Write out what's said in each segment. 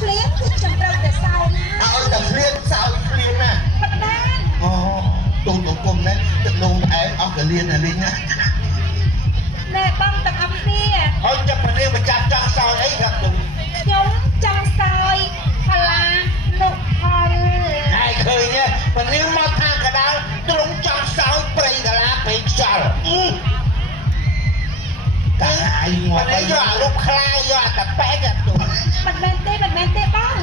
ភ្លៀងគឺខ្ញុំត្រូវតែសើណាឲ្យតែភ្លៀងសើភ្លៀងណាប៉ុន្តែអូទូនគុំនេះទឹកនោមផ្អែមអស់កលៀនអានេះណាណែបងទាំងអស់គ្នាហើយចាប់ប្រនេះមកចាប់ចង់សើអីครับទូខ្ញុំចង់សើផល្លានុផលហើយឃើញទេប្រនេះមកខាងកដៅទ្រង់ចង់សើព្រៃកាឡាព្រៃខ្យល់កាយមកទៅយកអារូបខ្លាយកអាតប៉ែកទូមិនមែនទេបង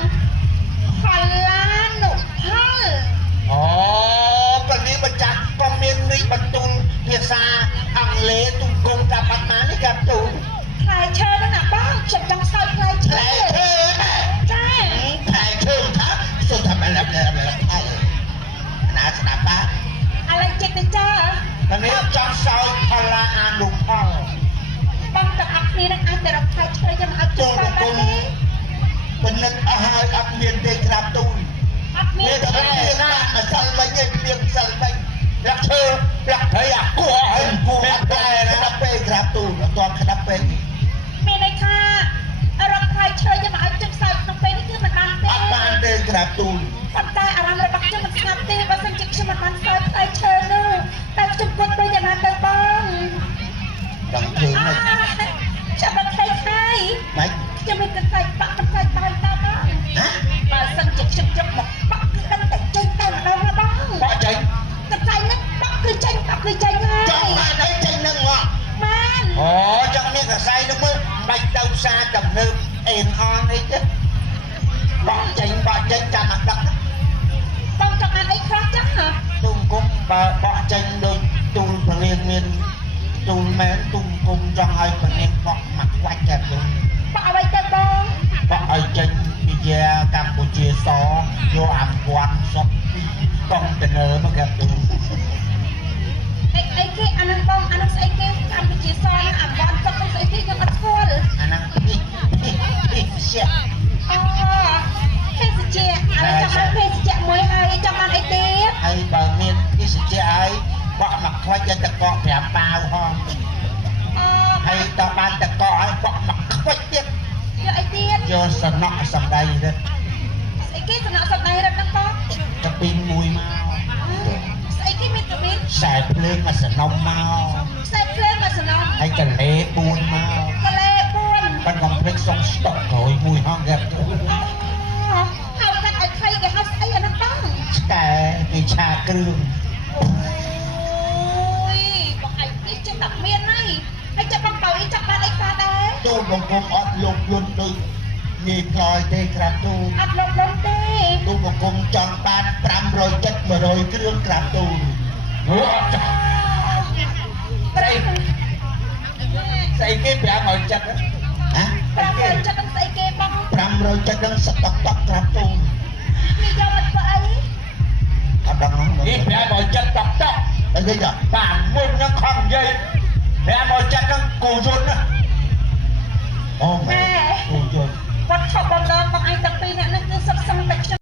ផល្លានុផលអូប្រនេះមកចាប់ក៏មាននេះបន្ទូលភាសាអង់គ្លេសទូកងតាបាត់ណានេះครับទូផ្លែឈើហ្នឹងណាបងខ្ញុំចង់សើផ្លែឈើចាផ្លែឈើថាសុទ្ធតែមិនรับណាស្ដាប់បាទឥឡូវចិត្តទៅចាតែនេះចង់សើផល្លាអនុផលបងទាំងអស់គ្នានឹងអាចទៅរកផ្លែឈើយកមកឲ្យទូបានទេពិនិត្យអស់ហើយអត់មានទេក្រាបទូលអត់មានតែមានណាអសិលមិនឯងព្រៀងសិលមិនរកឈើរកត្រីអាគួរហើយគួរអត់តែណាពេលក្រាបទូលអត់ទាន់ក្តាប់ពេកមានន័យថារកផ្លែឈើយកមកឲ្យជិះសើក្នុងពេលនេះគឺមិនបានទេអត់បានទេក្រាបទូលប៉ុន្តែអារម្មណ៍របស់ខ្ញុំមិនស្ងាត់ទេបើសិនជាខ្ញុំមិនបានសើផ្លែឈើនោះតែខ្ញុំគិតទៅយ៉ាងណាទៅបងដឹងឃើញមិនចាប់ដល់ខ្លាយមិនខ្ញុំមិនគិតតែបាក់មិនតែបាយតើបងបើសិនជាខ្ញុំយកមកបាក់គឺដឹងតែចេញតែម្ដងណាបងបាក់ចេញតែតែនេះបាក់គឺចេញហើយចង់បានអីចេញនឹងមកបានអូចង់មានកសែនោះមើលបាច់ទៅផ្សារទំនើបអេនអនអីទេបាក់ចេញចាំអាដឹកបងចង់អានអីខ្លះចឹងហ៎ទូងគុំបើបាក់ចេញដូចទូលពលានមានទូលមែនទូងគុំចង់ឲ្យពលានបក់មកខ្វាច់តែទូបាក់អ្វីទៅបងបាក់ឲ្យចេញពីជាកម្ពុជាសយកអា1000សុតកុងតឺន័រមកកាទូអីគេអានឹងបងអានឹងស្អីគេកម្ពុជាសនឹងអាវ៉ាន់សុតនឹងស្អីគេខ្ញុំអត់ស្គាល់អានឹងជាអូភេសជ្ជៈឥឡូវចាំបានភេសជ្ជៈមួយហើយចាំបានអីទៀតហើយបើមានភេសជ្ជៈហើយបក់មកខ្វាច់ទៅតកក5ប៉ាវហងហើយតបានតកកហើយបក់មកខ្វាច់ទៀតយកអីទៀតយកសំណក់សំដីទៅស្អីគេសំណក់សំដីរត់ហ្នឹងបងកាពី1មកស្អីគេមានកាពីខ្សែភ្លើងមកសំណុំមកខ្សែភ្លើងមកសំណុំហើយកលេ4មកកលេ4បានកុំភ្លេចសុំស្តុកក្រោយមួយហងគេហើយកាត់ឲ្យខ្លីគេហៅស្អីអាហ្នឹងបងឆ្កែគេឆាគ្រឿងអូយបងឯងនេះចេះតែមានហើយចាប់បងបើចាប់បានអីខ្លះដែរទូលបងគុំអត់លោកលុនដូចនិយាយផ្លោយទេក្រាបទូលអត់លោកលុនទេទូលបងគុំចង់បាន500ចិត្ត100គ្រឿងក្រាបទូលស្អីគេ500ចិត្តហ៎500ចិត្តនឹងស្អីគេបង500ចិត្តនឹងស្តុកតក់ក្រាបទូលគេយកមកធ្វើអីអត់ដឹងហ្នឹងគេ500ចិត្តតក់អីគេចាបានមួយនឹងខំនិយាយ500ចិត្តនឹងគូយន្តណាអូមែនគូយន្តគាត់ខកបំណងបងឯងទាំងពីរអ្នកនេះគឺសុខសឹងតែខ្ញុំ